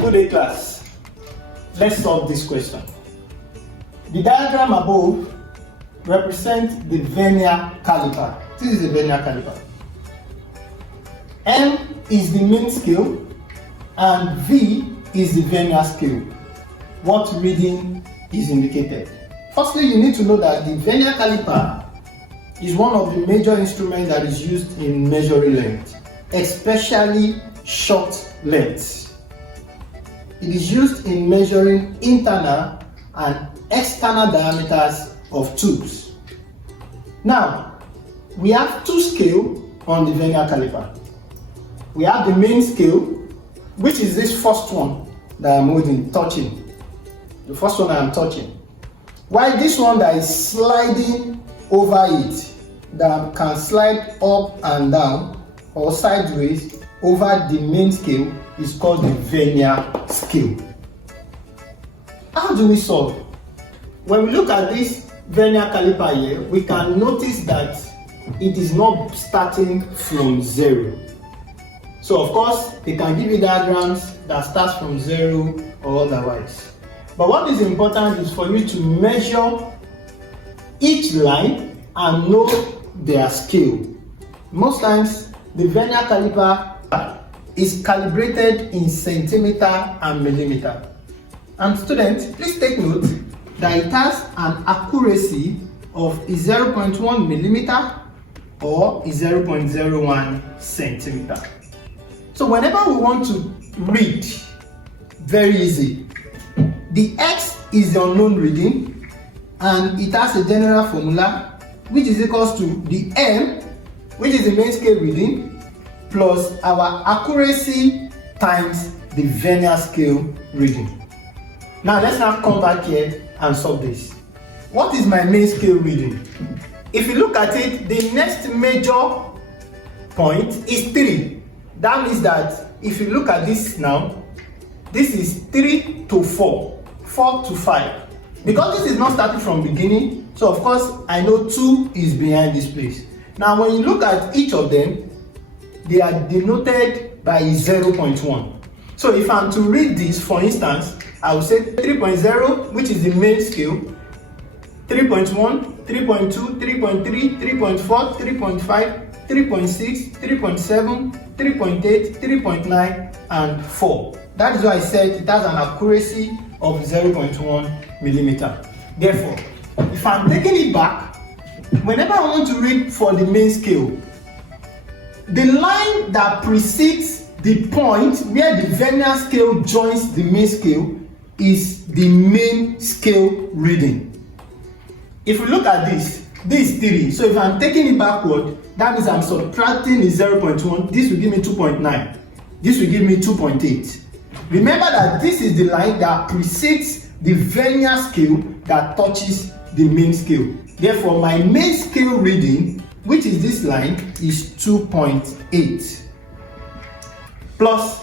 Good day, class. Let's solve this question. The diagram above represents the Vernier caliper. This is the Vernier caliper. M is the main scale and V is the Vernier scale. What reading is indicated? Firstly, you need to know that the Vernier caliper is one of the major instruments that is used in measuring length, especially short lengths. It is used in measuring internal and external diameters of tubes. Now, we have two scales on the Vernier caliper. We have the main scale, which is this first one that I'm holding, touching. The first one I am touching. While this one that is sliding over it, that can slide up and down or sideways over the main scale, is called the Vernier scale. How do we solve? When we look at this Vernier caliper here, we can notice that it is not starting from zero. So of course, they can give you diagrams that starts from zero or otherwise. But what is important is for you to measure each line and know their scale. Most times, the Vernier caliper is calibrated in centimeter and millimeter. And students, please take note that it has an accuracy of 0.1 millimeter or 0.01 centimeter. So whenever we want to read, very easy. The X is the unknown reading and it has a general formula which is equals to the M, which is the main scale reading, plus our accuracy times the Vernier scale reading. Now let's now come back here and solve this. What is my main scale reading? If you look at it, the next major point is 3. That means that if you look at this now, this is 3 to 4, 4 to 5. Because this is not starting from beginning, so of course I know 2 is behind this place. Now when you look at each of them, they are denoted by 0.1. So if I'm to read this, for instance, I will say 3.0, which is the main scale, 3.1, 3.2, 3.3, 3.4, 3.5, 3.6, 3.7, 3.8, 3.9, and 4. That is why I said it has an accuracy of 0.1 millimeter. Therefore, if I'm taking it back, whenever I want to read for the main scale, the line that precedes the point where the Vernier scale joins the main scale is the main scale reading. If we look at this is 3. So if I'm taking it backward, that means I'm subtracting the 0.1. This will give me 2.9. This will give me 2.8. Remember that this is the line that precedes the Vernier scale that touches the main scale. Therefore, my main scale reading, which is this line, is 2.8. Plus,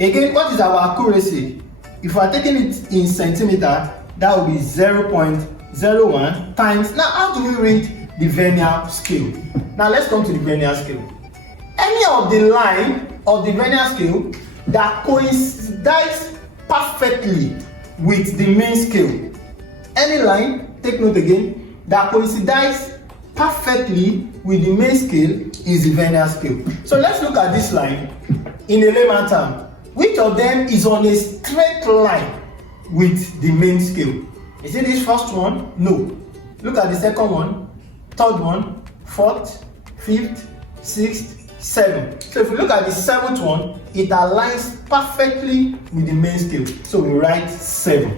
again, what is our accuracy? If we are taking it in centimeter, that will be 0.01 times. Now, how do we read the Vernier scale? Now, let's come to the Vernier scale. Any of the line of the Vernier scale that coincides perfectly with the main scale. Any line, take note again, that coincides perfectly with the main scale is the Vernier scale. So let's look at this line in a layman term. Which of them is on a straight line with the main scale? Is it this first one? No. Look at the second one, third one, fourth, fifth, sixth, seventh. So if we look at the seventh one, it aligns perfectly with the main scale. So we write 7.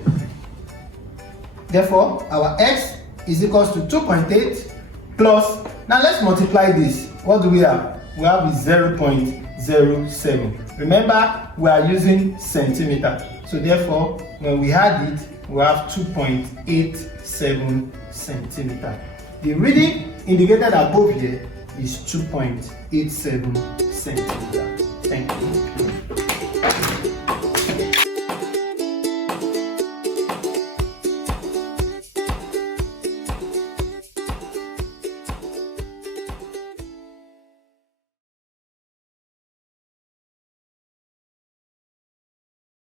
Therefore, our X is equals to 2.8 plus, now let's multiply this. What do we have? We have 0.07. Remember, we are using centimeter. So therefore, when we add it, we have 2.87 centimeter. The reading indicated above here is 2.87 centimeter. Thank you.